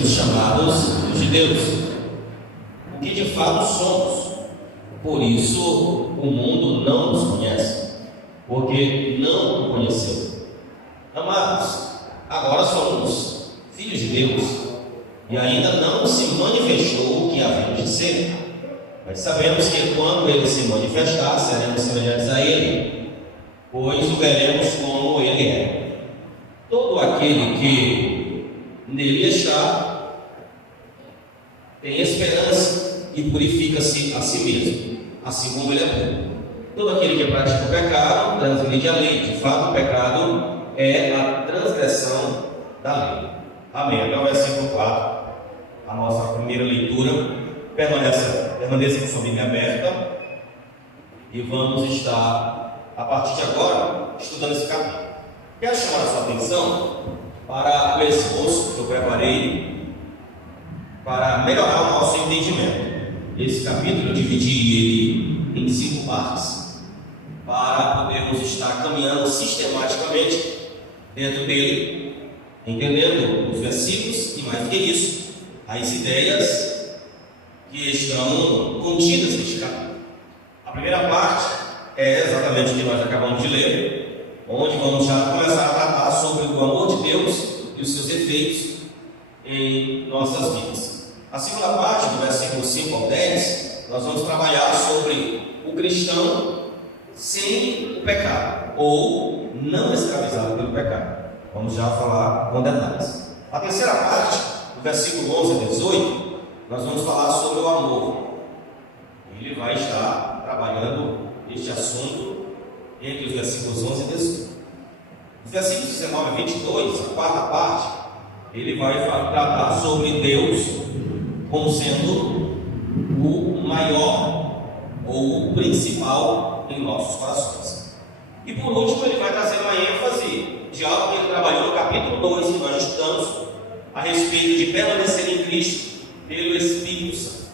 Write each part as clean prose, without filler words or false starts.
somos chamados filhos de Deus, o que de fato somos. Por isso o mundo não nos conhece, porque não o conheceu. Amados, agora somos filhos de Deus e ainda não se manifestou o que havemos de ser, mas sabemos que quando Ele se manifestar, seremos semelhantes a Ele, pois o veremos como Ele é. Todo aquele que nele está tem esperança e purifica-se a si mesmo, assim como Ele é puro. Todo aquele que pratica o pecado transgride a lei. De fato, o pecado é a transgressão da lei. Amém. Até o versículo 4, a nossa primeira leitura. Permaneça com sua Bíblia aberta e vamos estar, a partir de agora, estudando esse capítulo. Quero chamar a sua atenção para o esboço que eu preparei para melhorar o nosso entendimento. Esse capítulo eu dividi ele em 5 partes para podermos estar caminhando sistematicamente dentro dele, entendendo os versículos e, mais do que isso, as ideias que estão contidas neste capítulo. A primeira parte é exatamente o que nós acabamos de ler, onde vamos já começar a tratar sobre o amor de Deus e os seus efeitos em nossas vidas. A segunda parte, do versículo 5 ao 10, nós vamos trabalhar sobre o cristão sem o pecado, ou não escravizado pelo pecado. Vamos já falar com detalhes. A terceira parte, do versículo 11 a 18, nós vamos falar sobre o amor. Ele vai estar trabalhando este assunto entre os versículos 11 e 18. Os versículos 19 a 22, a quarta parte, ele vai tratar sobre Deus como sendo o maior ou o principal em nossos corações. E por último, ele vai trazer uma ênfase de algo que ele trabalhou no capítulo 2, que nós estudamos a respeito de permanecer em Cristo pelo Espírito Santo.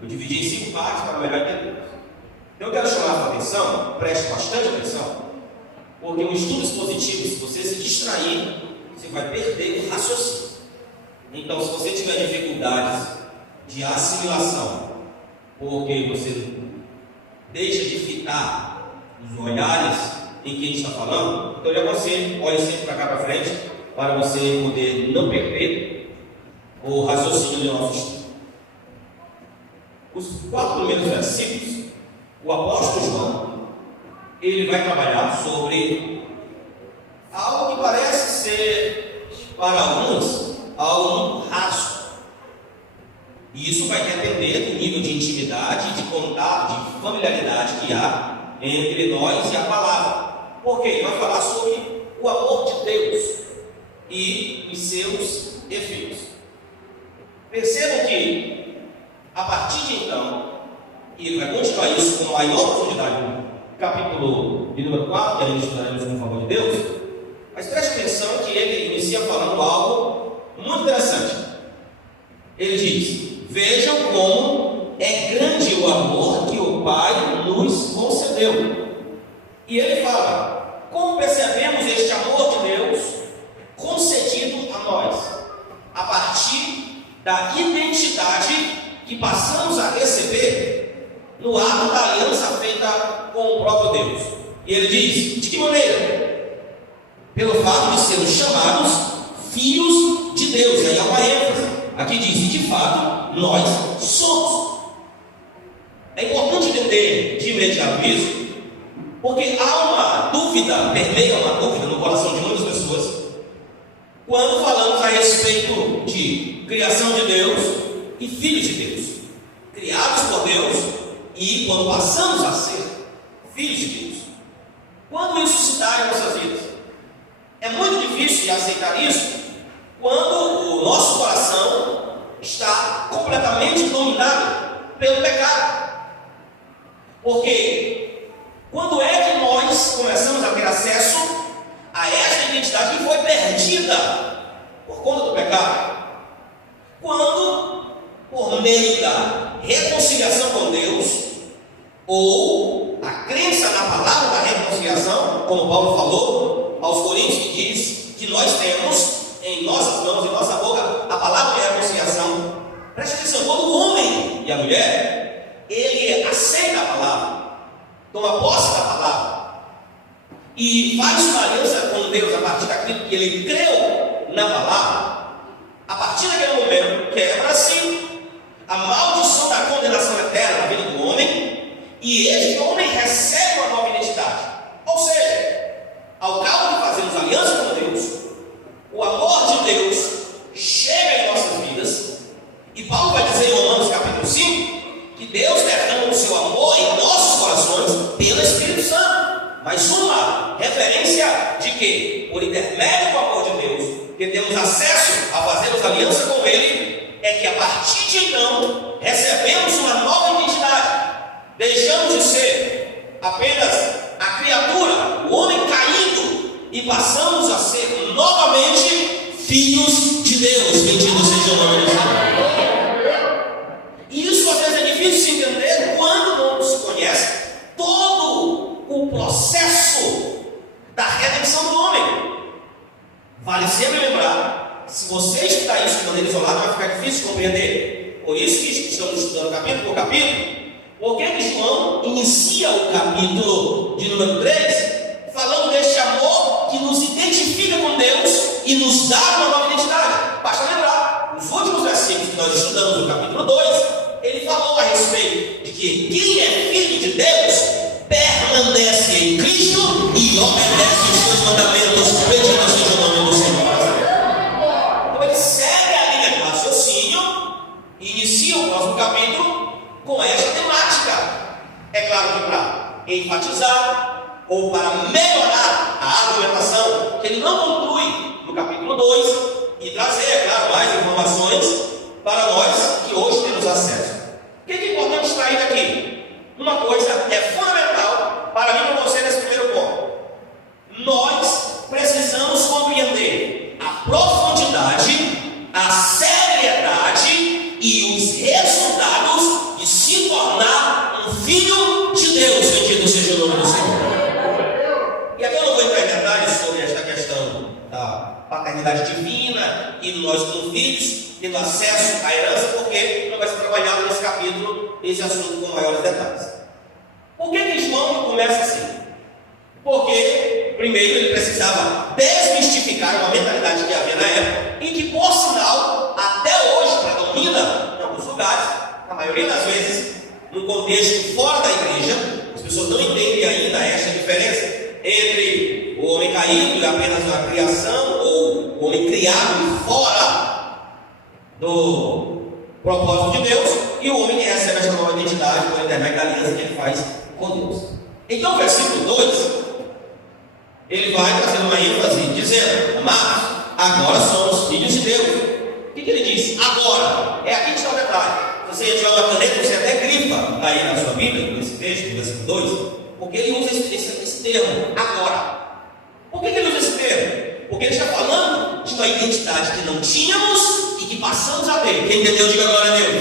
Eu dividi em 5 partes para melhor entender. Então eu quero chamar a sua atenção, preste bastante atenção, porque um estudo expositivo, se você se distrair, você vai perder o raciocínio. Então, se você tiver dificuldades de assimilação, porque você deixa de fitar os olhares em que a gente está falando, então eu lhe aconselho, olhe sempre para cá para frente, para você poder não perder o raciocínio do nosso estudo. Os 4 primeiros versículos, o apóstolo João, ele vai trabalhar sobre algo que parece ser, para alguns, algo raso. E isso vai depender do nível de intimidade, de contato, de familiaridade que há entre nós e a palavra. Porque ele vai falar sobre o amor de Deus e os seus efeitos. Percebam que, a partir de então, e ele vai continuar isso com maior profundidade no capítulo de número 4, que a gente estudaremos com o favor de Deus, mas preste atenção que ele inicia falando algo muito interessante. Ele diz: vejam como é grande o amor que o Pai nos concedeu. E ele fala: como percebemos este amor de Deus concedido a nós? A partir da identidade que passamos a receber no ato da aliança feita com o próprio Deus. E ele diz: de que maneira? Pelo fato de sermos chamados filhos de Deus. E aí há uma ênfase. Aqui diz: e de fato nós somos. É importante entender de imediato isso, porque há uma dúvida, permeia uma dúvida no coração de muitas pessoas quando falamos a respeito de criação de Deus e filhos de Deus, criados por Deus, e quando passamos a ser filhos de Deus. Quando isso se dá em nossas vidas? É muito difícil de aceitar isso quando o nosso coração está completamente dominado pelo pecado. Porque quando é que nós começamos a ter acesso a esta identidade que foi perdida por conta do pecado? Quando, por meio da reconciliação com Deus, ou a crença na palavra da reconciliação, como Paulo falou aos Coríntios, que diz que nós temos em nossas mãos, em nossa boca, a palavra de e a mulher, ele aceita a palavra, toma posse da palavra e faz uma aliança com Deus a partir daquilo que ele creu na palavra. A partir daquele momento, quebra-se a maldição da condenação eterna na vida do homem, e este homem recebe uma nova identidade. Ou seja, ao cabo de fazermos aliança com Deus, o amor de Deus chega em nossas vidas, e Paulo vai dizer em Romanos capítulo 5, que Deus derrama o seu amor em nossos corações pelo Espírito Santo. Mas uma referência de que, por intermédio do amor de Deus, que temos acesso a fazermos aliança com Ele, é que a partir de então recebemos uma nova identidade. Deixamos de ser apenas a criatura, o homem caído, e passamos a ser novamente filhos de Deus. Bendito seja o nome do Senhor. E isso às vezes é difícil de entender quando não se conhece todo o processo da redenção do homem. Vale sempre lembrar, se você estudar isso de maneira isolada, vai ficar difícil de compreender. Por isso que estamos estudando capítulo por capítulo. Por que João inicia o capítulo de número 3 falando deste amor que nos identifica com Deus e nos dá uma nova identidade? Basta lembrar, nos últimos versículos que nós estudamos no capítulo 2, ele falou a respeito de que quem é filho de Deus permanece em Cristo e obedece os seus mandamentos. Bendito seja o nome do Senhor. Então ele segue a linha de raciocínio e inicia o próximo capítulo com esta temática. É claro que para enfatizar ou para melhorar a argumentação, que ele não conclui no capítulo 2 e trazer, é claro, mais informações para nós que hoje temos acesso. O que é importante extrair daqui? Uma coisa é fundamental para mim e para você nesse primeiro ponto. Nós precisamos compreender a profundidade, a seriedade e os resultados de se tornar um filho de Deus. Bendito seja o nome do Senhor. E aqui eu não vou entrar em detalhes sobre esta questão da paternidade divina e nós como filhos tendo acesso à herança, porque não vai ser trabalhado nesse capítulo esse assunto com maiores detalhes. Por que João começa assim? Porque, primeiro, ele precisava desmistificar uma mentalidade que havia na época, e que, por sinal, até hoje predomina em alguns lugares, na maioria das vezes, no contexto fora da igreja. As pessoas não entendem ainda esta diferença entre o homem caído e apenas uma criação, ou o homem criado fora do propósito de Deus, e o homem que recebe esta nova identidade por intermédio da aliança que ele faz com Deus. Então, versículo 2, ele vai trazendo uma ênfase, dizendo: amados, agora somos filhos de Deus. O que ele diz? Agora. É aqui que está o detalhe. Se você tiver uma caneta, você até grifa aí na sua Bíblia, nesse texto, no versículo 2, porque ele usa esse termo, agora. Por que ele usa esse termo? Porque ele está falando de uma identidade que não tínhamos e que passamos a ter. Quem entendeu, diga glória a Deus.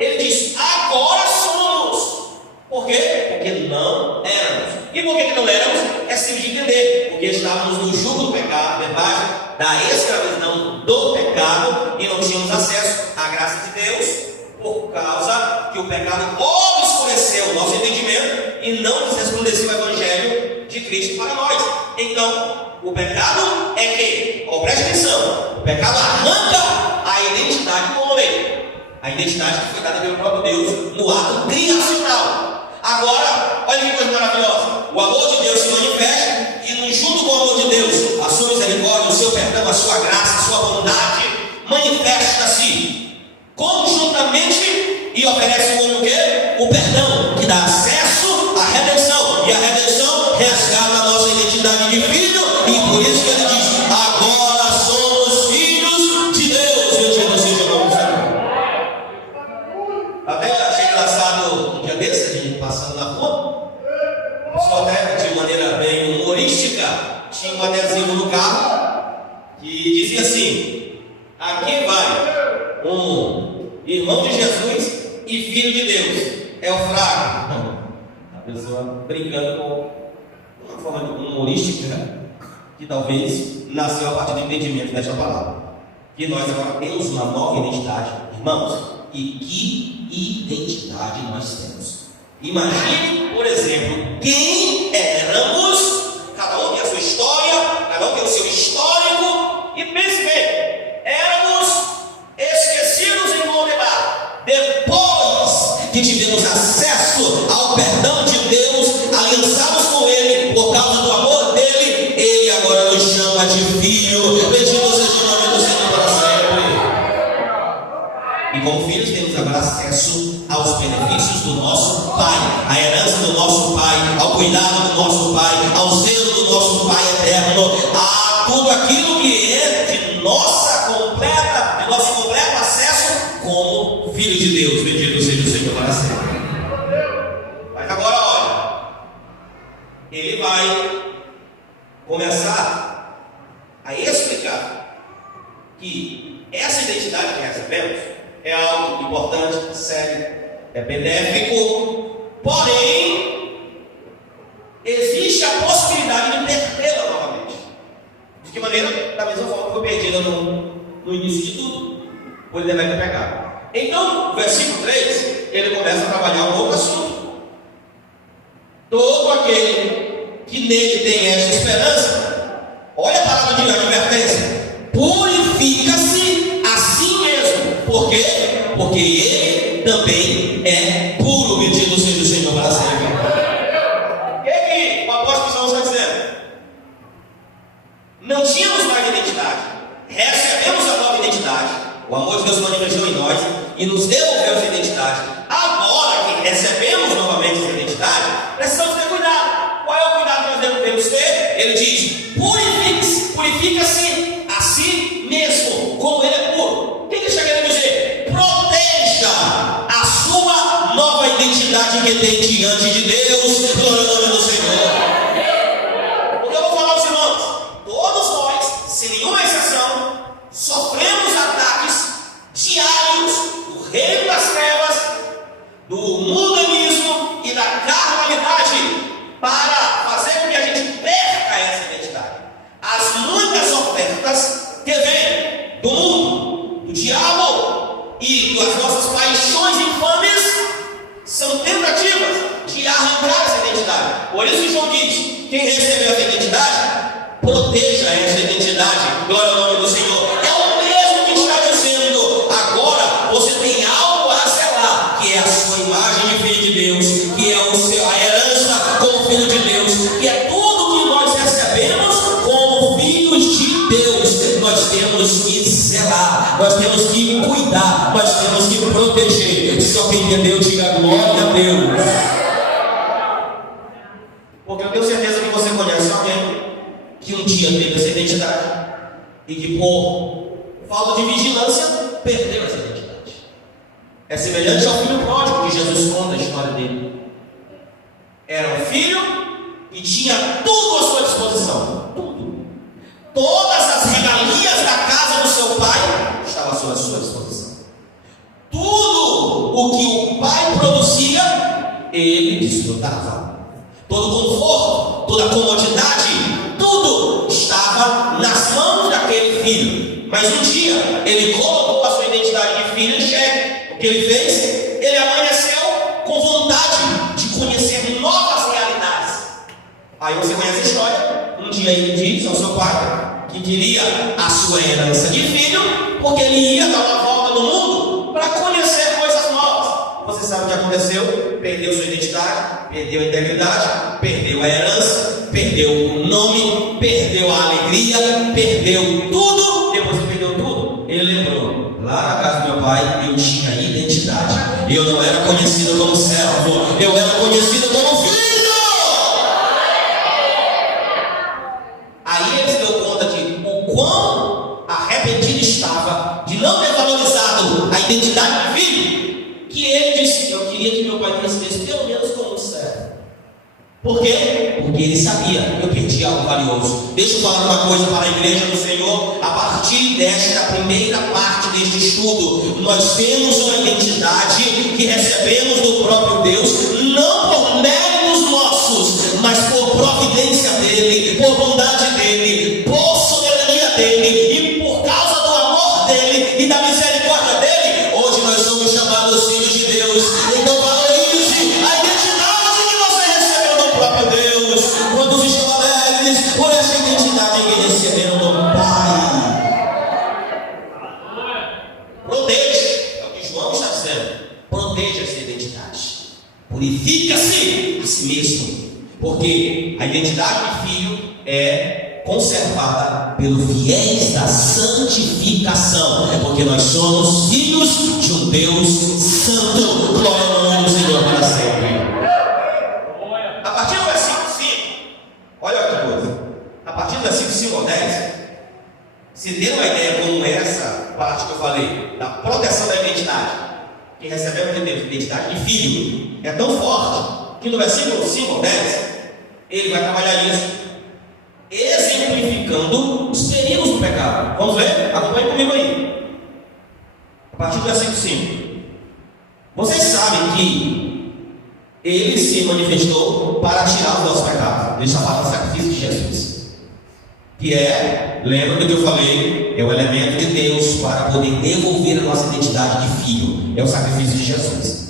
Ele diz: agora somos. Por quê? Porque não éramos. E por que não éramos? É simples de entender. Porque estávamos no jugo do pecado, debaixo da escravidão do pecado, e não tínhamos acesso à graça de Deus, por causa que o pecado obscureceu o nosso entendimento e não nos resplandeceu o Evangelho de Cristo para nós. Então, o pecado é que, preste atenção, o pecado arranca a identidade do homem, a identidade que foi dada pelo próprio Deus no ato criacional. Agora, olha que coisa maravilhosa, o amor de Deus se manifesta, e junto com o amor de Deus, a sua misericórdia, o seu perdão, a sua graça, a sua bondade manifesta-se conjuntamente e oferece ao homem o quê? O perdão, que dá acesso à redenção, e a redenção resgata a nossa identidade de filho, e por isso que ele diz: agora somos filhos de Deus. Bendito seja o nome do Senhor. Até achei engraçado um dia desse, a gente passando na rua, só até de maneira bem humorística, tinha um adesivo no carro que dizia assim: aqui vai um irmão de Jesus e filho de Deus, é o fraco. A pessoa brincando com uma forma humorística que talvez nasceu a partir do entendimento desta palavra, que nós agora temos uma nova identidade. Irmãos, E que identidade nós temos? Imagine, por exemplo, quem éramos, cada um tem a sua história, cada um tem o seu histórico, e pense bem, éramos esquecidos em Lodebar. Depois que tivemos acesso ao perdão de Deus, aliançados com Ele, por causa do amor dele, Ele agora nos chama de filho. Bendito seja o nome do Senhor para sempre. E como filhos temos agora acesso aos benefícios do nosso Pai, à herança do nosso Pai, ao cuidado do nosso Pai, ao zelo do nosso Pai eterno, a tudo aquilo que é de nosso completo acesso como filho de Deus. Bendito seja o Senhor para sempre. Mas agora olha, ele vai começar a explicar que essa identidade que recebemos é algo importante, sério, é benéfico, porém existe a possibilidade de perdê-la novamente. De que maneira? Da mesma forma que foi perdida no início de tudo, por ele vai pegar. Então, no versículo 3, ele começa a trabalhar um outro assunto. Todo aquele que nele tem esta esperança, olha a palavra de advertência, purifica-se a si mesmo. Por quê? Porque ele também é puro. Bendito seja o Senhor para sempre. O que o apóstolo João está dizendo? Não tínhamos mais identidade, recebemos a nova identidade. O amor de Deus manifestou em nós e nos devolveu essa identidade. Agora que recebemos novamente essa identidade, precisamos ter cuidado. Qual é o cuidado que nós devemos ter? Ele diz: purifica-se a si mesmo, como ele é puro. O que ele está querendo dizer? Proteja a sua nova identidade que tem diante de Deus. Glória ao nome do Senhor. Porque eu vou falar aos irmãos, todos nós, sem nenhuma exceção, sofremos ataques diários do reino das trevas, do mundanismo e da carnalidade, para fazer com que a gente perca essa identidade. As muitas ofertas que vêm do mundo, do diabo e das nossas paixões infames são tentativas de arrancar essa identidade. Por isso que João diz: quem recebeu essa identidade, proteja essa identidade. Glória ao nome do Senhor. É o mesmo que está dizendo: agora você tem algo a zelar, que é a sua imagem de filho de Deus, que é a herança como filho de Deus, que é tudo que nós recebemos como filhos de Deus. Nós temos que zelar, nós temos que cuidar, nós temos que proteger. Só quem entendeu, diga glória a Deus. Porque eu tenho certeza que você conhece alguém que um dia teve essa identidade e que por falta de vigilância perdeu essa identidade. É semelhante ao filho pródigo que Jesus conta a história dele. Era um filho e tinha tudo à sua disposição, tudo. Todas as regalias da casa do seu pai estavam à sua disposição. Tudo o que o pai produzia, ele desfrutava. Todo conforto, toda comodidade, tudo estava nas mãos daquele filho. Mas um dia ele colocou a sua identidade de filho em xeque. O que ele fez? Ele amanheceu com vontade de conhecer novas realidades. Aí você conhece a história. Um dia ele diz ao seu pai que queria a sua herança de filho, porque ele ia dar uma volta no mundo para conhecer coisas novas. Você sabe o que aconteceu? Perdeu sua identidade, perdeu a integridade, perdeu a herança, perdeu o nome, perdeu a alegria, perdeu tudo. Depois que perdeu tudo, ele lembrou: lá na casa do meu pai eu tinha identidade. Eu não era conhecido como servo, eu era conhecido como filho. Aí ele se deu conta de o quão arrependido estava de não ter valorizado a identidade de filho, que ele disse: eu queria que meu pai me recebesse pelo menos como um servo. Por quê? Porque ele sabia: eu perdi algo valioso. Deixa eu falar uma coisa para a igreja do Senhor. A partir desta primeira parte deste estudo, nós temos uma identidade que recebemos do próprio Deus, não por méritos nossos, mas por providência dele, por bondade dele, por soberania dele, e por causa do amor dele e da misericórdia dele. Hoje nós somos chamados proteja essa identidade. Purifica-se a si mesmo, porque a identidade de filho é conservada pelo viés da santificação. É porque nós somos filhos de um Deus santo. Glória ao nome do Senhor para sempre. A partir do versículo 5, olha outra coisa. A partir do versículo 5 ao 10, se tem uma ideia como essa parte que eu falei, da proteção da identidade, que recebeu a identidade de filho, é tão forte que no versículo 5 ao 10, ele vai trabalhar isso, exemplificando os perigos do pecado. Vamos ver? Acompanhe comigo aí. A partir do versículo 5. Vocês sabem que ele se manifestou para tirar os nossos pecados. Deixa a palavra sacrifício de Jesus. Que é, lembra do que eu falei, é o elemento de Deus para poder devolver a nossa identidade de filho. É o sacrifício de Jesus.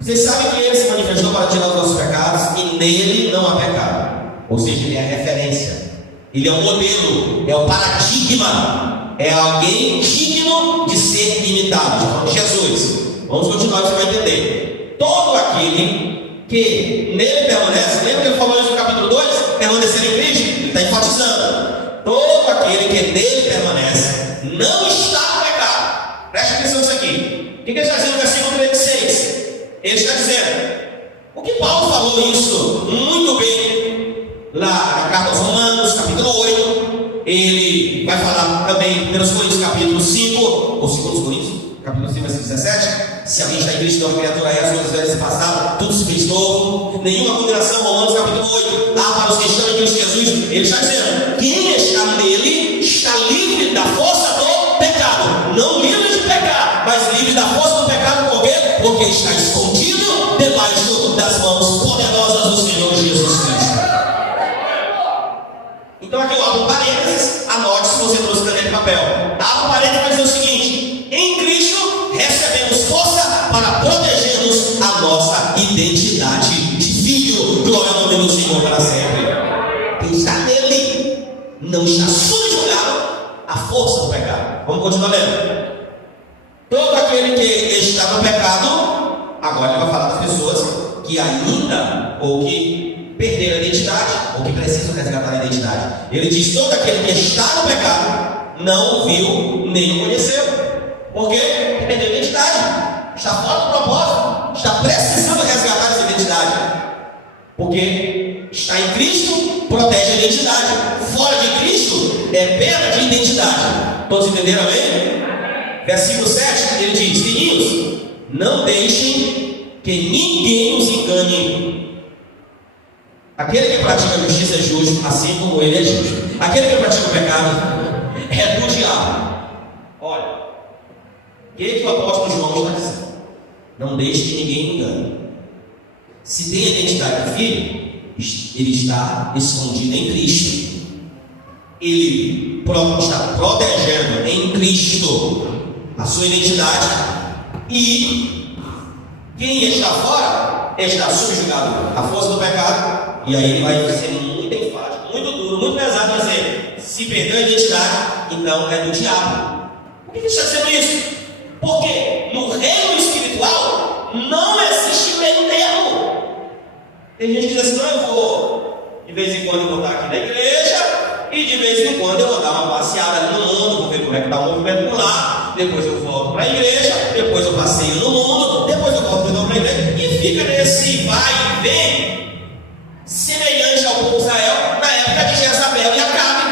Vocês sabem que ele se manifestou para tirar os nossos pecados e nele não há pecado. Ou seja, ele é a referência, ele é o modelo, é o paradigma, é alguém digno de ser imitado. Jesus. Vamos continuar, você vai entender. Todo aquele que nele permanece, lembra que ele falou isso no capítulo 2? Permanecer em Cristo, ele está enfatizando. Todo aquele que nele permanece não está no pecado. Preste atenção nisso aqui. O que ele está dizendo no versículo 36? Ele está dizendo, o que Paulo falou isso muito bem lá na carta aos Romanos, capítulo 8. Ele vai falar também em 1 Coríntios, capítulo 5, ou 2 Coríntios, capítulo 5, versículo 17. Se alguém está em Cristo, uma criatura é, as coisas velhas se passaram, tudo se fez novo, nenhuma condenação. Romanos, capítulo 8. Para os que estão em Cristo Jesus, ele está dizendo, quem está nele está livre da força do pecado. Não livre de pecar, mas livre da força do pecado. Por quê? Porque está escondido debaixo das mãos poderosas do Senhor Jesus Cristo. Então aqui eu abro parênteses, anote se você trouxe caneta e papel. Abro parênteses para dizer o seguinte: em Cristo recebemos força para protegermos a nossa identidade de filho. Glória ao nome do Senhor para sempre. Quem está nele não está subjugado à força do pecado. Vamos continuar lendo. Todo aquele que está no pecado, agora ele vai falar das pessoas que ainda, ou que perderam a identidade, ou que precisam resgatar a identidade. Ele diz, todo aquele que está no pecado, não viu nem conheceu. Por quê? Porque perdeu a identidade, está fora do propósito, está precisando resgatar essa identidade. Porque está em Cristo, protege a identidade. Fora de Cristo, é perda de identidade. Todos entenderam, amém? Versículo 7, ele diz, filhinhos, não deixem que ninguém os engane. Aquele que pratica a justiça é justo, assim como ele é justo. Aquele que pratica o pecado é do diabo. Olha, o que o apóstolo João está dizendo? Não deixe que ninguém engane. Se tem a identidade do filho, ele está escondido em Cristo. Ele está protegendo em Cristo a sua identidade, e quem está fora está subjugado à força do pecado. E aí ele vai ser muito enfático, muito duro, muito pesado, dizer, se perdeu a identidade, então é do diabo. Por que ele está dizendo isso? Porque no reino espiritual não existe meio termo. Tem gente que diz assim, não, eu vou, de vez em quando eu vou estar aqui na igreja, e de vez em quando eu vou dar uma passeada ali no mundo, vou ver como é que está o movimento por lá, depois eu volto para a igreja, depois eu passeio no mundo, depois eu volto de novo para a igreja, e fica nesse vai e vem, semelhante ao povo de Israel, na época de Jezabel e Acabe.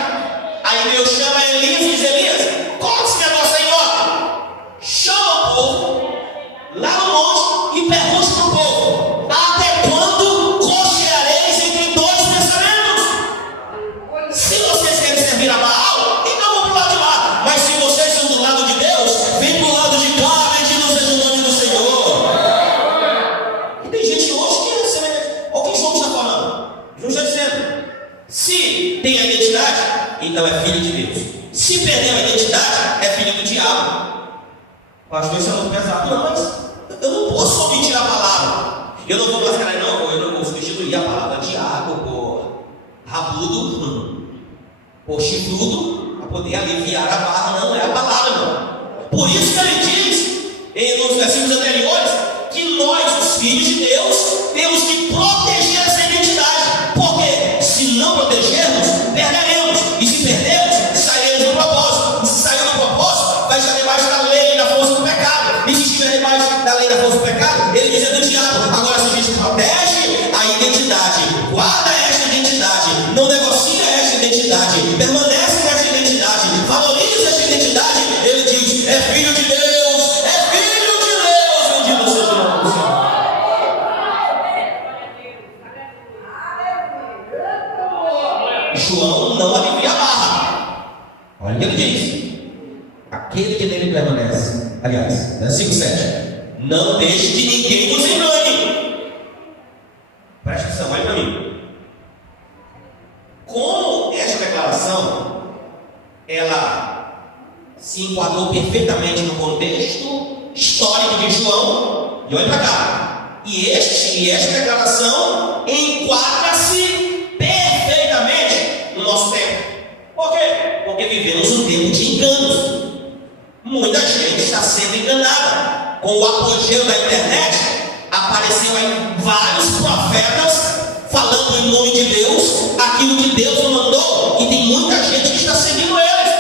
Aí Deus chama Elias e diz, Elias, coloca esse negócio aí em ordem. Chama o povo lá no monte e pergunta para o povo, até quando cocheareis entre dois pensamentos? Se vocês querem servir a Baal, então vão para o lado de lá. Mas se vocês são do lado de Deus, vem para o lado de cá, bendito seja o nome do Senhor. E tem gente hoje que é semelhante. Olha o que João está falando. João está dizendo, se tem a identidade, então é filho de Deus. Se perdeu a identidade, é filho do diabo. Pastor, isso é muito pesado. Não, mas eu não posso omitir a palavra. Eu não vou mascarar, não, eu não vou substituir a palavra diabo por rabudo, por chifrudo, para poder aliviar a barra. Não, é a palavra, não. Por isso que ele diz, nos versículos anteriores, que nós, os filhos de Deus, temos que proteger essa identidade, porque se não protegermos, perderemos, e se perdermos, sairemos do propósito, e se sair do propósito, vai estar debaixo da lei, da força do pecado, e se estiver debaixo da lei, da força do pecado, ele diz do diabo. Agora, se a gente protege a identidade, guarda esta identidade, não negocia esta identidade, permanece nesta identidade, valoriza esta identidade, ele diz: é filho de Deus, bendito seja o nome do Senhor. João não alivia a barra. Olha o que ele diz: aquele que nele permanece. Aliás, versículo 7: não deixe que ninguém nos engane. Preste atenção, olha para mim. Como esta declaração ela se enquadrou perfeitamente no contexto histórico de João, e olha para cá, e esta declaração enquadra-se perfeitamente no nosso tempo. Por quê? Porque vivemos um tempo de enganos. Muita gente está sendo enganada. Com o apogeu da internet, apareceu aí vários profetas falando em nome de Deus aquilo que Deus não mandou, e tem muita gente que está seguindo eles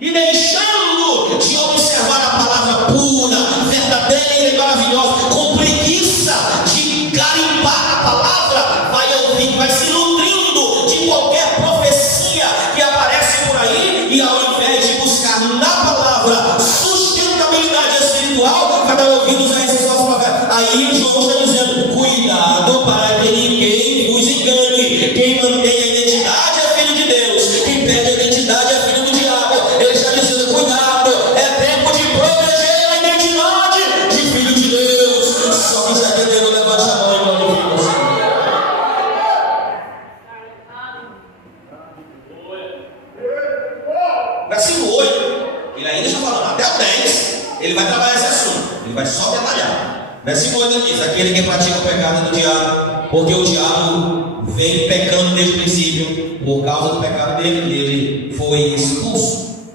e deixando de observar a palavra pura, verdadeira e maravilhosa, com preguiça de garimpar a palavra, vai ouvindo, vai se nutrindo de qualquer profecia que aparece por aí, e ao invés de buscar na palavra sustentabilidade espiritual, vai dar ouvidos a esses falsos profetas. Aí João está dizendo: cuidado para que ninguém vos engane. Quem mantém a identidade é filho de Deus, quem perde a identidade é filho do diabo. Ele está dizendo: cuidado, é tempo de proteger a identidade de filho de Deus. Só quem está entendendo, levante a mão e glorifique o Senhor. Versículo 8, ele ainda está falando até o 10, ele vai trabalhar esse assunto, ele vai só detalhar. Versículo 8 ele diz: aquele que pratica o pecado é do diabo, porque o diabo vem pecando desde o princípio. Por causa do pecado dele, ele foi expulso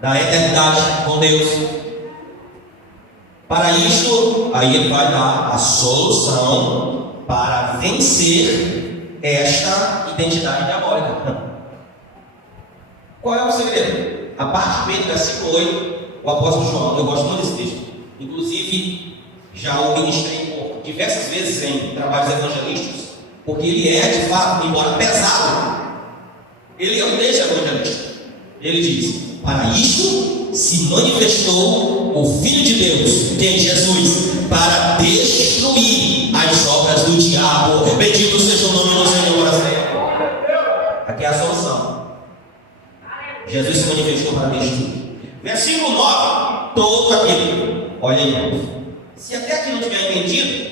da eternidade com Deus. Para isto, aí ele vai dar a solução para vencer esta identidade diabólica. Qual é o segredo? A parte B do versículo 8, o apóstolo João, eu gosto muito desse texto, inclusive já o ministrei por diversas vezes em trabalhos evangelísticos, porque ele é de fato, embora pesado, ele é um texto evangelístico. Ele diz: para isto se manifestou o Filho de Deus, que é Jesus, para destruir as obras do diabo. Bendito seja o nome do Senhor para sempre. Aqui é a solução. Jesus se manifestou para destruir. Versículo 9, todo aquele. Olha aí, irmãos. Se até aqui não tiver entendido,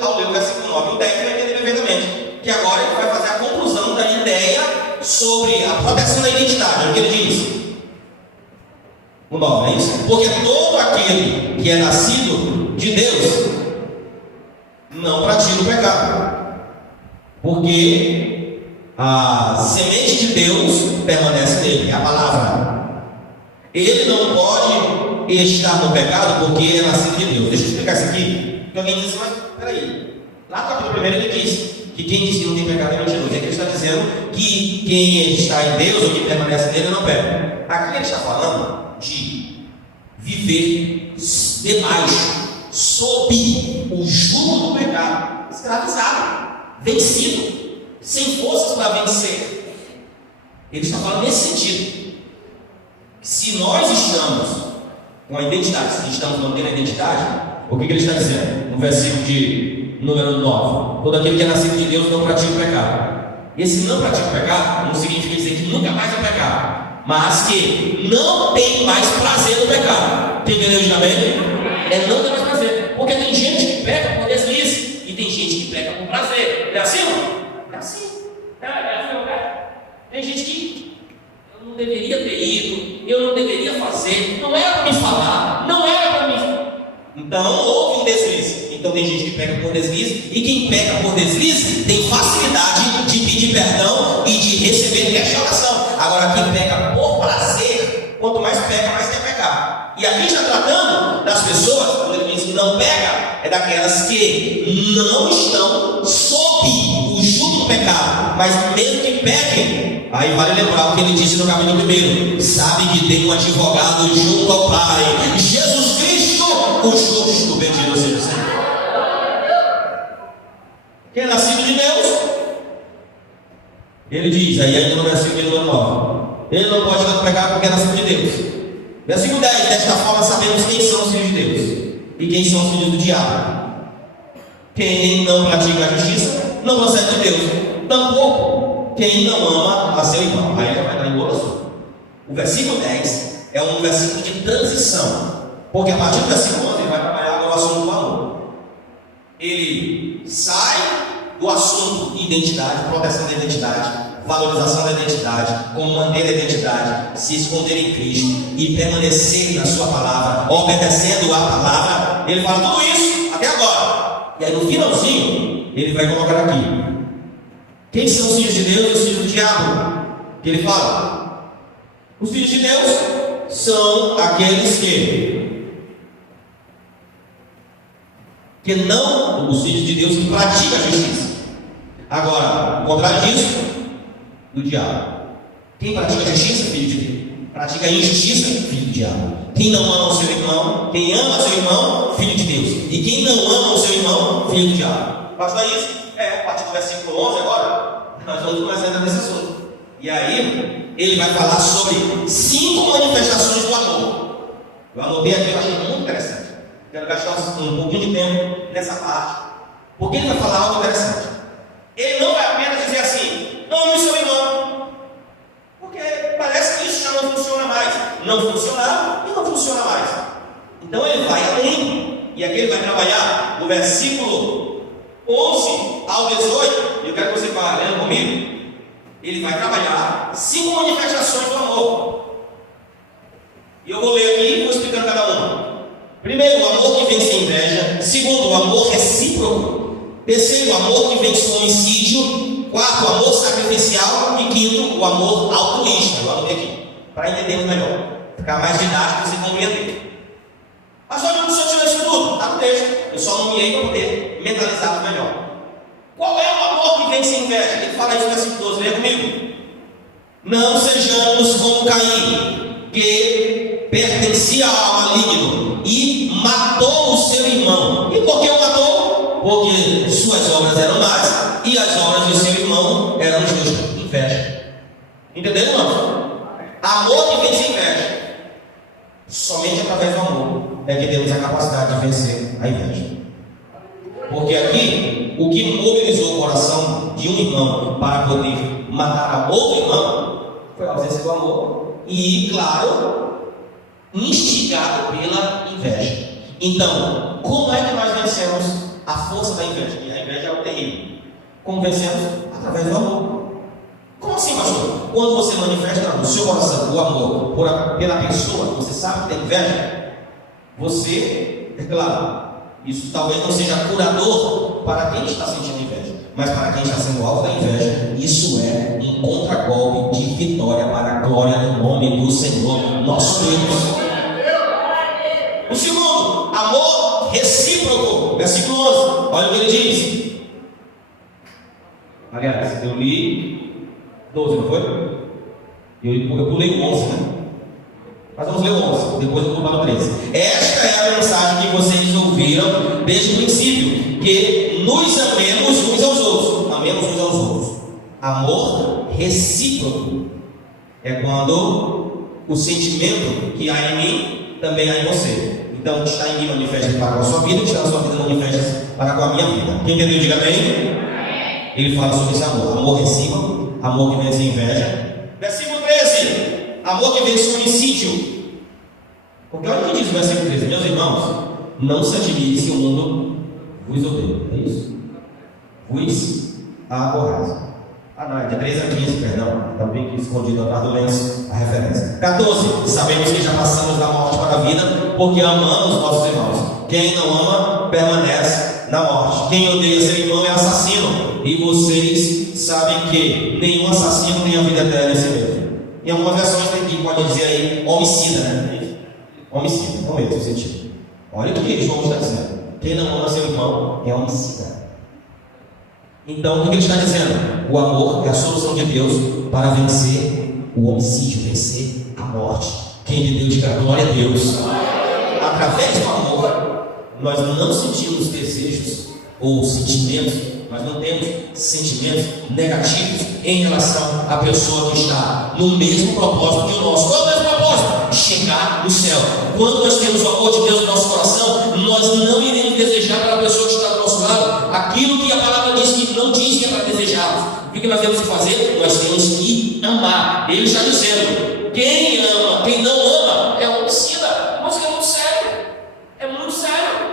ao ler o versículo 9 e o 10, vai entender perfeitamente. Que agora ele vai fazer a conclusão da ideia sobre a proteção da identidade. É o que ele diz. O 9, é isso? Porque todo aquele que é nascido de Deus não pratica o pecado. Porque a semente de Deus permanece nele, é a palavra. Ele não pode estar no pecado porque ele é nascido de Deus. Deixa eu explicar isso aqui. Porque alguém diz: mas peraí, lá no capítulo 1 ele diz que quem diz que não tem pecado é mentiroso. Aqui ele está dizendo que quem está em Deus ou que permanece nele não peca. Aqui ele está falando de viver debaixo, sob o jugo do pecado, escravizado, vencido, sem forças para vencer. Ele está falando nesse sentido. Se nós estamos com a identidade, se estamos mantendo a identidade, o que ele está dizendo? No versículo de número 9: todo aquele que é nascido de Deus não pratica o pecado. Esse não pratica o pecado não significa dizer que nunca mais vai pecar, mas que não tem mais prazer no pecado. Tem entendeu de amém? É não ter mais prazer. Porque tem gente que peca por deslize e tem gente que peca por prazer. É assim? É assim. É assim, não é? Tem gente que eu não deveria ter ido, eu não deveria fazer, não era para me falar, não era para mim. Então houve um deslize. Então tem gente que peca por deslize, e quem peca por deslize tem facilidade de pedir perdão e de receber restauração. Agora quem peca por prazer, quanto mais peca, mais quer pecar. E aqui está tratando das pessoas, quando ele diz que não pega, é daquelas que não estão sob o jugo do pecado, mas mesmo que pequem, aí vale lembrar o que ele disse no capítulo 1: sabe que tem um advogado junto ao Pai, Jesus Cristo, o justo. Bendito seja o Senhor. Quem é nascido de Deus, ele diz, aí ainda no versículo de número 9, ele não pode tanto pecar porque é nascido de Deus. Versículo 10: desta forma sabemos quem são os filhos de Deus e quem são os filhos do diabo. Quem não pratica a justiça não procede de Deus, tampouco quem não ama a seu irmão. Aí ele vai dar enrolação. O versículo 10 é um versículo de transição, porque a partir do versículo 11 ele vai trabalhar agora o assunto do amor. Ele sai do assunto identidade, proteção da identidade, valorização da identidade, como manter a identidade, se esconder em Cristo e permanecer na sua palavra, obedecendo a palavra. Ele fala tudo isso até agora. E aí no finalzinho ele vai colocar aqui: quem são os filhos de Deus e os filhos do diabo? Que ele fala: os filhos de Deus são aqueles que não, os filhos de Deus que praticam a justiça. Agora, o contrário disso, do diabo. Quem pratica a justiça, filho de Deus. Pratica a injustiça, filho do diabo. Quem não ama o seu irmão, quem ama o seu irmão, filho de Deus. E quem não ama o seu irmão, filho do diabo. Basta isso? A partir do versículo 11 agora, nós vamos começar a entrar nesse assunto. E aí, ele vai falar sobre 5 manifestações do amor. Eu anotei aqui, eu achei muito interessante. Quero gastar um pouquinho de tempo nessa parte, porque ele vai falar algo interessante. Ele não vai apenas dizer assim: ame o seu irmão, porque parece que isso já não funciona mais. Não funcionava e não funciona mais. Então ele vai além, e aqui ele vai trabalhar no versículo 11 ao 18. Eu quero que você vá lendo comigo. Ele vai trabalhar 5 manifestações do amor, e eu vou ler aqui e vou explicando cada uma. Primeiro, o amor que vence a inveja. Segundo, o amor recíproco. Terceiro, o amor que vence o homicídio. Quarto, o amor sacrificial. E quinto, o amor altruísta. Eu anotei aqui, para entendermos melhor, ficar mais didático e se compreender. Mas olha, o senhor tirou isso tudo? Está no texto. Eu só nomeei para poder mentalizar melhor. Qual é o amor que vence a inveja? Ele fala isso no versículo 12, leia comigo. Não sejamos como Caim, que pertencia ao maligno e matou o seu irmão. E por que o matou? Porque suas obras eram más e as obras do seu irmão eram justas. Inveja. Entenderam, irmãos? Amor que vence a inveja. Somente através do amor é que temos a capacidade de vencer a inveja. Porque aqui, o que mobilizou o coração de um irmão para poder matar a outro irmão foi a ausência do amor e, claro, instigado pela inveja. Então, como é que nós vencemos a força da inveja? E a inveja é o terrível. Como vencemos? Através do amor. Como assim, pastor? Quando você manifesta no seu coração o amor pela pessoa, você sabe que tem inveja, você, é claro, isso talvez não seja curador para quem está sentindo inveja, mas para quem está sendo alvo da inveja, isso é um contragolpe de vitória para a glória do nome do Senhor, nosso Deus. O segundo, amor recíproco, versículo 11, olha o que ele diz. Aliás, eu li 12, não foi? Eu pulei o 11, né? Mas vamos ler o 11, depois eu vou para o 13. Esta é a mensagem que vocês ouviram desde o princípio, que nos amemos uns aos outros. Amemos uns aos outros. Amor recíproco é quando o sentimento que há em mim também há em você. Então, o que está em mim manifesta para com a sua vida, o que está na sua vida manifesta para com a minha vida. Quem entendeu, diga bem. Ele fala sobre esse amor. Amor recíproco, amor que vence a inveja. Versículo 13. Amor que vence o homicídio. Porque olha o que diz o versículo 13: meus irmãos, não se admire se o mundo vos odeia. É isso? Vos aborrece. Não, é de 13 a 15, perdão. Também aqui escondido atrás do lenço a referência. 14. Sabemos que já passamos da morte para a vida, porque amamos nossos irmãos. Quem não ama, permanece na morte. Quem odeia seu irmão é assassino. E vocês sabem que nenhum assassino tem a vida eterna em si mesmo. Em algumas versões aqui pode dizer aí homicida, né? Homicida, não é o sentido. Olha o que João está dizendo. Quem não ama seu irmão é homicida. Então, o que ele está dizendo? O amor é a solução de Deus para vencer o homicídio, vencer a morte. Quem de Deus diga glória a Deus. Através do amor, nós não sentimos desejos ou sentimentos, nós não temos sentimentos negativos em relação à pessoa que está no mesmo propósito que o nosso. Qual é o mesmo propósito? Chegar no céu. Quando nós temos o amor de Deus no nosso coração, nós não iremos desejar para a pessoa que está do nosso lado aquilo que a palavra diz que não diz que é para desejarmos. O que nós temos que fazer? Nós temos que amar. Ele está dizendo: quem ama, quem não ama é homicida. Mas é muito sério. É muito sério.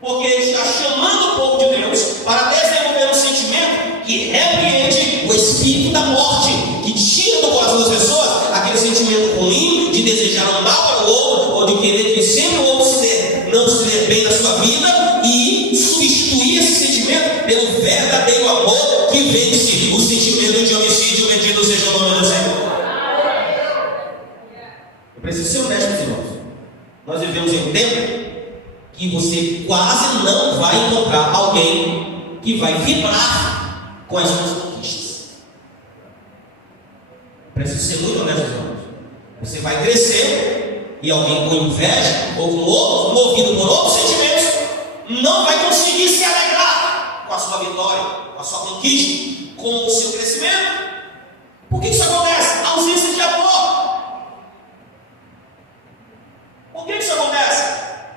Porque ele está chamando o povo de Deus para desenvolver um sentimento que repreende o espírito da morte, que tira do coração das pessoas aquele sentimento ruim de desejar um mal para o outro, ou de querer que sempre o outro não se dê bem na sua vida, e substituir esse sentimento pelo verdadeiro amor que vence o sentimento de homicídio. Bendito seja o nome do Senhor. Eu preciso ser honesto, meus irmãos. Nós vivemos em um tempo que você quase não vai encontrar alguém que vai vibrar com as suas conquistas. Preciso ser muito honesto, irmãos. Você vai crescer e alguém com inveja ou com outro, movido por outros sentimentos, não vai conseguir se alegrar com a sua vitória, com a sua conquista, com o seu crescimento. Por que isso acontece? A ausência de amor. Por que isso acontece?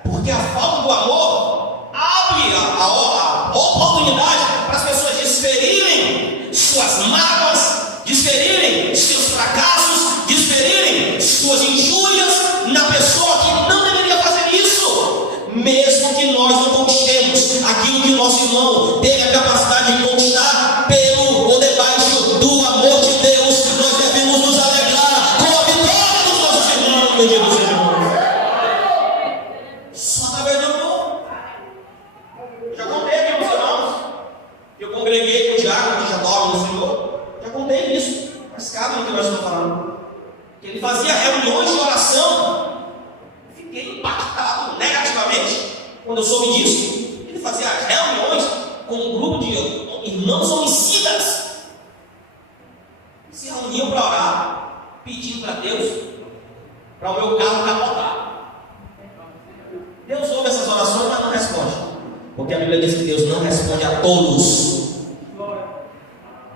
Porque a falta do amor abre a oportunidade para as pessoas desferirem suas mágoas, desferirem seus fracassos, desferirem suas injúrias na pessoa que não deveria fazer isso. Mesmo que nós não conquistemos aquilo que o nosso irmão teve a capacidade de conquistar, pelo ou debaixo do amor de Deus, nós devemos nos alegrar com a vitória dos nossos irmãos. Bendito seja o nome. Só através do amor. Já contei aqui, meus irmãos, que eu congreguei com o diácono que já dorme no Senhor. Já contei isso, mas cada um que nós estamos falando. Ele fazia reuniões de oração. Fiquei impactado negativamente quando eu soube disso. Ele fazia reuniões com um grupo de irmãos homicidas. Se reuniam para orar, pedindo para Deus para o meu carro capotar. Deus ouve essas orações, mas não responde. Porque a Bíblia diz que Deus não responde a todos.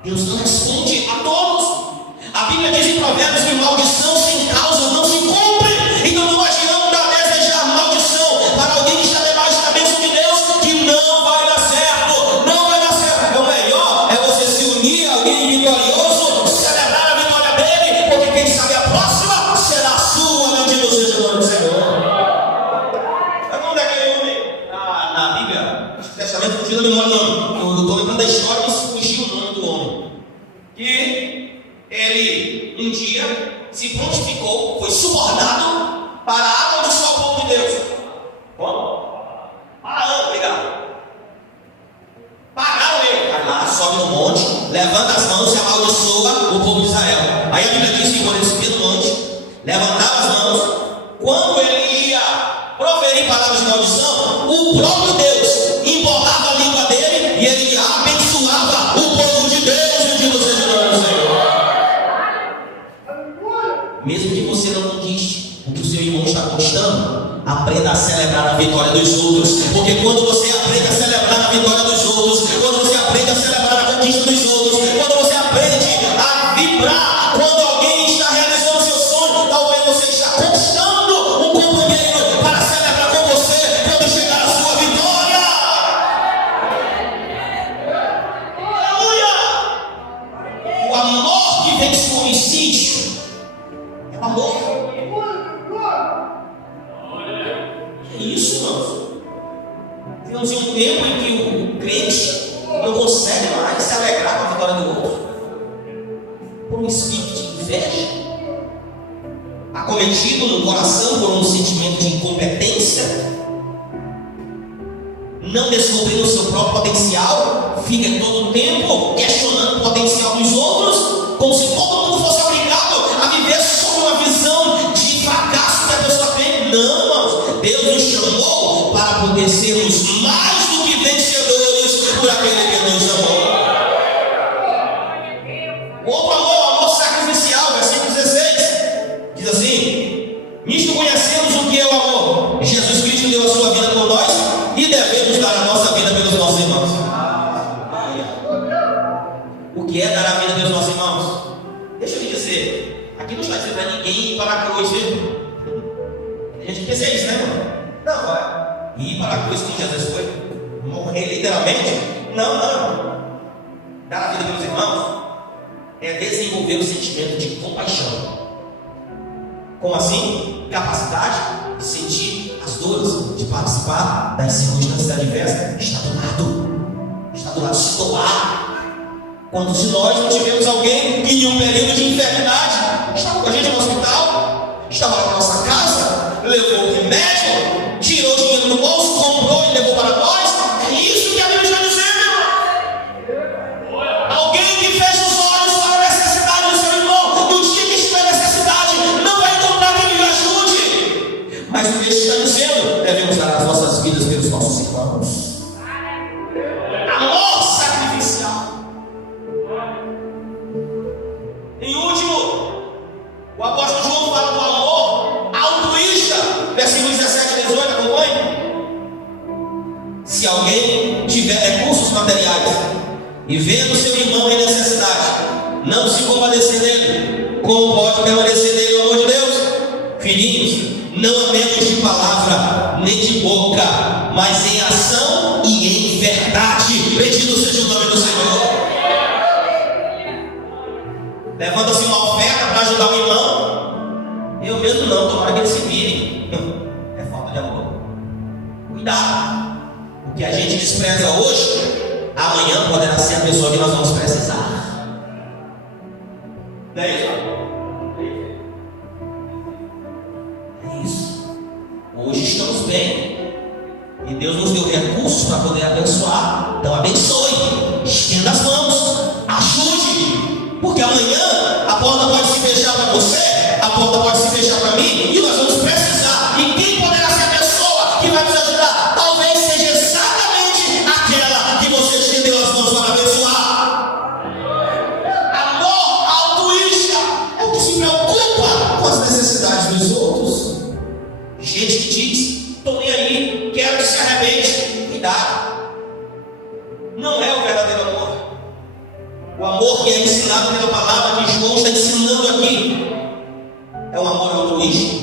Deus não responde a todos. A Bíblia diz em Provérbios que maldição sem causa não se cumpre. Então não adianta desejar maldição para alguém que está debaixo da bênção de Deus, que não vai dar certo. Não vai dar certo. O melhor é você se unir a alguém vitorioso, celebrar a vitória dele, porque quem sabe a próxima será a sua. Bendito seja o nome do Senhor. Onde é que ele ouve? Na Bíblia, no Testamento, fugiu da memória do nome. Eu estou lembrando da história, mas fugiu o nome do homem. Que ele um dia se prontificou, foi subornado para amaldiçoar o povo de Deus. Como? Pararam, obrigado. Pagaram ele. Vai lá, sobe no monte, levanta as mãos e amaldiçoa o povo de Israel. Aí a Bíblia diz que quando ele subia no monte, levantava as mãos, quando ele ia proferir palavras de maldição, o próprio Deus embolava a língua dele e ele abençoava o povo de Deus. Bendito seja o nome do Senhor. Mesmo que você não conquiste o que o seu irmão está conquistando, aprenda a celebrar a vitória dos outros. Porque quando você aprende a celebrar a vitória dos outros, quando você aprende a celebrar a conquista dos outros, quando você aprende a vibrar quando alguém está realizando seu sonho, talvez você está conquistando um companheiro para celebrar com você quando chegar a sua vitória. Aleluia! O amor que vence o homicídio é o amor. É isso, irmãos. Vivemos em um tempo em que o crente não consegue mais se alegrar com a vitória do outro, por um espírito de inveja, acometido no coração por um sentimento de incompetência, não descobrindo o seu próprio potencial, fica todo o tempo questionando o potencial dos outros, como se todo mundo fosse obrigado sermos mais do que vencedores por aquele que nos amou. O outro amor, o amor sacrificial, versículo 16, diz assim: nisto conhecemos o que é o amor. Jesus Cristo deu a sua vida por nós e devemos dar a nossa vida pelos nossos irmãos. O que é dar a vida pelos nossos irmãos? Deixa eu lhe dizer, aqui não está dizendo para ninguém ir para a cruz, viu? Tem gente que pensa isso, né, mano? Não, vai ir para a cruz como Jesus foi, morrer literalmente. Não. Dar a vida pelos irmãos é desenvolver o sentimento de compaixão. Como assim? Capacidade de sentir as dores, de participar das circunstâncias adversas. Está do lado, se doar. Quando se nós não tivemos alguém que em um período de enfermidade estava com a gente no hospital, estava na nossa casa, levou o remédio, tirou o dinheiro do bolso, comprou e levou para nós. É isso que a Bíblia está dizendo. Alguém que fecha os olhos para a necessidade do seu irmão, no dia que estiver necessidade, não vai encontrar quem lhe ajude. Mas o que está dizendo, devemos dar as nossas vidas pelos nossos irmãos. Amor sacrificial. Em último, o apóstolo João fala do amor altruísta, versículos 17 e 18, acompanhe. Se alguém tiver recursos materiais e vendo seu irmão em necessidade, não se compadecer dele, como pode permanecer nele o amor de Deus? Filhinhos, não amemos de palavra nem de boca, mas em ação e em verdade. Bendito seja o nome do Senhor. Levanta-se uma oferta para ajudar o irmão. Eu mesmo não, tomara que eles se virem. É falta de amor. Cuidado. O que a gente despreza hoje, amanhã poderá ser a pessoa que nós vamos precisar. Não é isso? É isso. Hoje estamos bem. E Deus nos deu recursos para poder abençoar. Então abençoe. Estenda as mãos. Ajude. Porque amanhã a porta pode se fechar para você, a porta pode se fechar para mim, e nós vamos precisar. E quem poderá ser a pessoa que vai nos ajudar? Talvez seja exatamente aquela que você estendeu as mãos para abençoar. Amor altruísta é o que se preocupa com as necessidades dos outros. Gente que diz: estou nem aí, quero que se arrebente. Cuidado. Não é o verdadeiro amor. O amor que é ensinado pela palavra que João está ensinando aqui é o amor altruísta.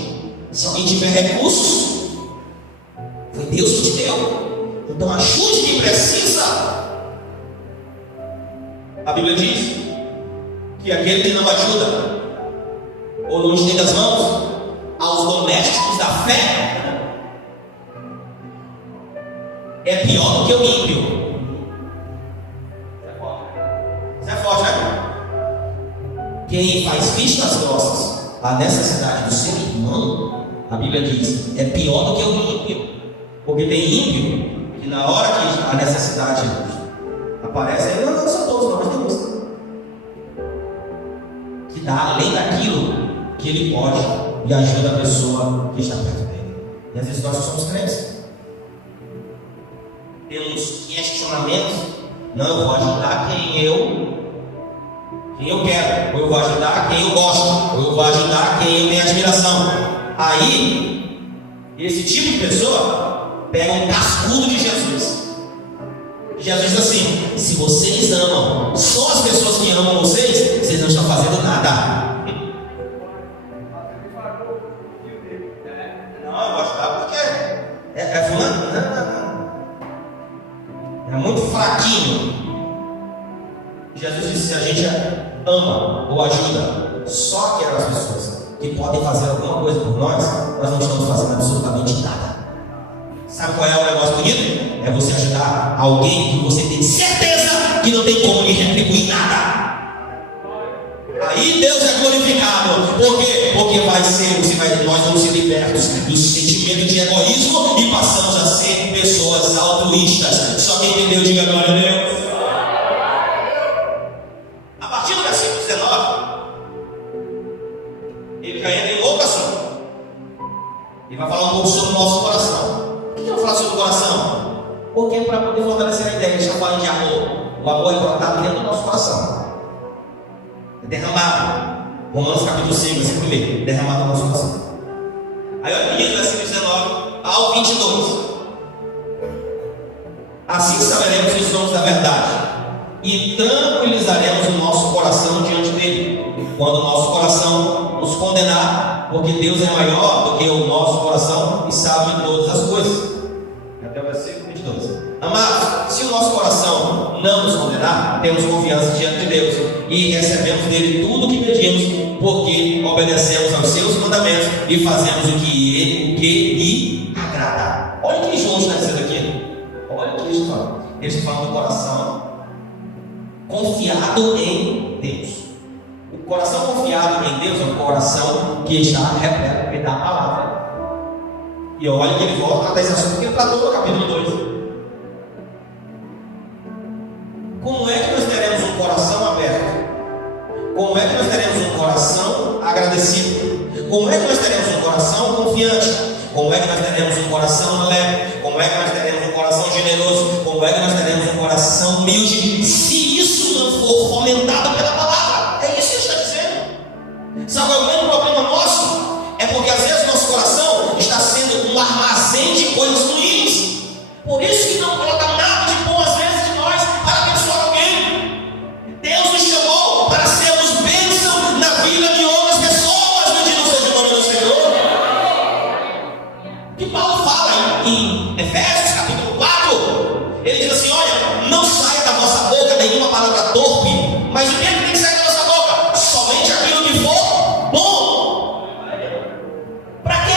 Se alguém tiver recursos, foi Deus que te deu, então ajude quem precisa. A Bíblia diz que aquele que não ajuda ou não estende as mãos aos domésticos da fé é pior do que o ímpio. Isso é forte, né? Quem faz vistas grossas à necessidade do seu irmão, a Bíblia diz, é pior do que o ímpio. Porque tem ímpio que na hora que a necessidade aparece, não são todos, não, mas tem uns que dá além daquilo que ele pode e ajuda a pessoa que está perto dele. E às vezes nós somos crentes, temos questionamentos. Não, eu vou ajudar quem eu quero, ou eu vou ajudar quem eu gosto, ou eu vou ajudar quem eu tenho admiração. Aí, esse tipo de pessoa pega um cascudo de Jesus. Jesus diz assim: se vocês amam só as pessoas que amam vocês não estão fazendo nada. Não, eu vou ajudar porque é fulano? Não. É muito fraquinho. Jesus disse: se a gente ama ou ajuda só aquelas pessoas que podem fazer alguma coisa por nós não estamos fazendo absolutamente nada. Sabe qual é o negócio bonito? É você ajudar alguém que você tem certeza que não tem como lhe retribuir nada. Aí Deus é glorificado. Por quê? Porque nós vamos ser libertos do sentimento de egoísmo e passamos a ser pessoas altruístas. Só quem entendeu, diga glória a Deus. A partir do versículo 19, ele já entra em outro assunto. Ele vai falar um pouco sobre o nosso coração. O que eu vou falar sobre o coração? Porque para poder fortalecer a ideia, a gente está falando de amor. O amor é brotado dentro do nosso coração. É derramado. Romanos capítulo 5, versículo 1. Derramado no nosso coração. Aí olha o que diz, versículo 19 ao 22. Assim saberemos que somos da verdade e tranquilizaremos o nosso coração diante dele, quando o nosso coração nos condenar, porque Deus é maior do que o nosso coração e sabe de todas as coisas. Até o versículo 22. Amados, se o nosso coração não nos condenar, temos confiança diante de Deus e recebemos dele tudo o que pedimos, porque obedecemos aos seus mandamentos e fazemos o que lhe agrada. Olha o que João está dizendo aqui. Olha o que eles falam. Eles falam do coração confiado em Deus. O coração confiado em Deus é um coração que está repleto da palavra. E olha que ele volta até esse assunto que ele tratou no capítulo 2. Como é que nós teremos um coração aberto? Como é que nós teremos um coração agradecido? Como é que nós teremos um coração confiante? Como é que nós teremos um coração alegre? Como é que nós teremos um coração generoso? Como é que nós teremos um coração humilde? Se isso não for fomentado pela palavra, é isso que ele está dizendo. Sabe qual é o grande problema nosso? É porque às vezes nosso coração está sendo um armazém de coisas ruins. Por isso que não coloca nada de bom às vezes de nós para abençoar alguém. Deus nos chamou para sermos bênção na vida de outras pessoas. Bendito seja o nome do Senhor. Que Paulo fala em Efésios capítulo 4. Ele diz assim: olha, não saia da vossa boca nenhuma palavra torpe, mas o que é que tem que sair da nossa boca? Somente aquilo que for bom. Para quê?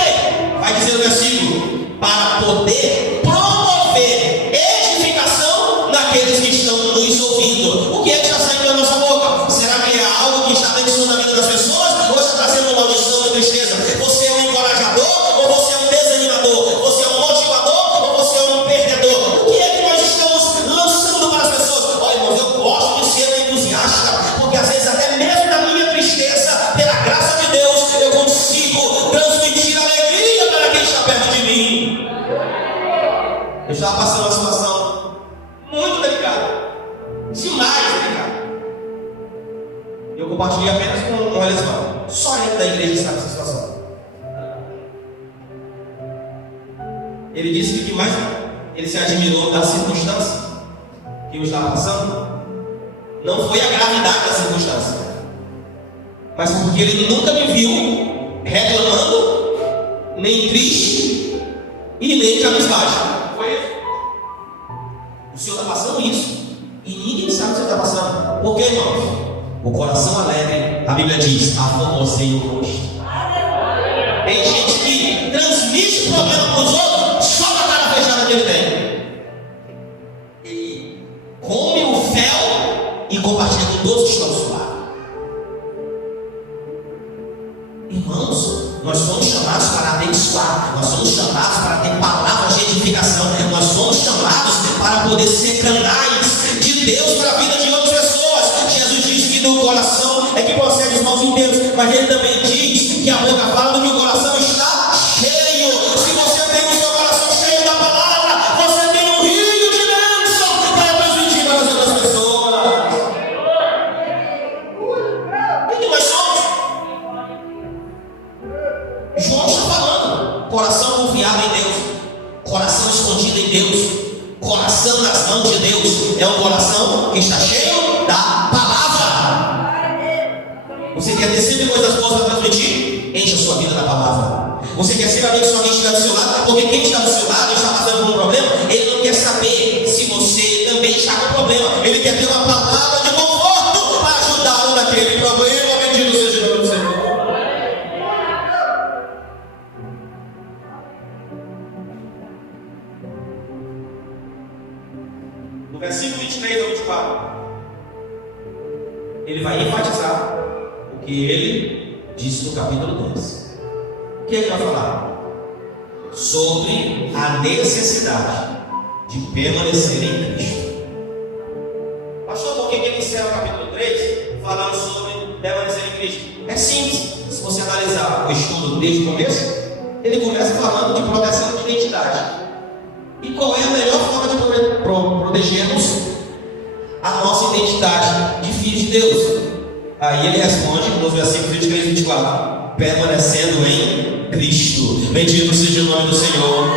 Vai dizer o versículo: para poder promover edificação naqueles que estão nos ouvindo. O que é que está saindo da nossa boca? Será que é algo que está abençoando a vida das pessoas? Ou está trazendo uma maldição e tristeza? Você é um encorajador ou você é um desanimador? Você é um motivador ou você é um perdedor? O que é que nós estamos lançando para as pessoas? Olha, irmãos, eu gosto de ser um entusiasta, porque às vezes até mesmo na minha tristeza, pela graça de Deus, eu consigo transmitir alegria para quem está perto de mim. Eu estava passando uma situação muito delicada, demais delicada. Eu compartilhei apenas com o Elisvaldo. Só ele da igreja sabe essa situação. Ele disse que o que mais ele se admirou da circunstância que eu estava passando não foi a gravidade da circunstância, mas porque ele nunca me viu reclamando, nem triste e nem cabisbaixo. Foi isso. O Senhor está passando isso e ninguém sabe o que você está passando. Por quê, irmãos? O coração alegre, a Bíblia diz, aformoseia o rosto. Tem gente que transmite problema para os outros só com a cara fechada que ele tem. E come o fel e compartilha com todos que estão ao seu lado. Irmãos, nós somos chamados para abençoar, nós somos chamados para ter palavras de edificação, nós somos chamados para poder ser canais de Deus para a vida de outras pessoas. Jesus diz que do coração é que procede os maus inteiros, mas ele também diz que a boca fala do que o coração está cheio. Se você tem o seu coração cheio da palavra, você tem um rio de bênção para transmitir para as outras pessoas. O que nós somos? João está falando, coração confiado em Deus, coração escondido em Deus, coração nas mãos de Deus. É um coração que está cheio da palavra. Você quer ter sempre coisas boas para transmitir? Enche a sua vida da palavra. Você quer ser amigo se alguém estiver do seu lado? Porque quem está do seu lado e está passando por um problema, ele não quer saber se você também está com problema. Ele quer ter uma palavra de conforto para ajudá-lo naquele problema. Bendito seja o nome do Senhor. No versículo 23 ao 24, ele vai enfatizar o que ele disse no capítulo 2. O que ele vai falar? Sobre a necessidade de permanecer em Cristo. Pastor, por que ele encerra o capítulo 3 falando sobre permanecer em Cristo? É simples. Se você analisar o estudo desde o começo, ele começa falando de proteção de identidade. E qual é a melhor forma de protegermos a nossa identidade de filhos de Deus? Aí ele responde nos versículos 23 e 24: permanecendo em Cristo. Bendito seja o nome do Senhor.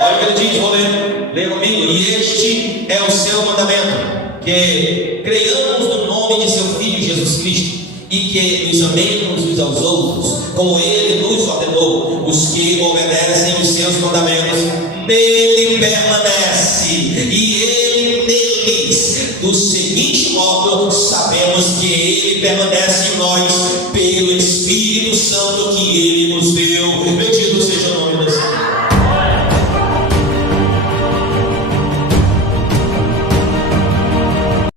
Olha o que ele diz, vou ler. Leia comigo. E este é o seu mandamento: que creiamos no nome de seu Filho Jesus Cristo, e que nos amemos uns aos outros, como ele nos ordenou. Os que obedecem os seus mandamentos, nele permanece, e ele neles. Do seguinte modo, sabemos que ele permanece em nós, pelo Espírito Santo que ele nos deu.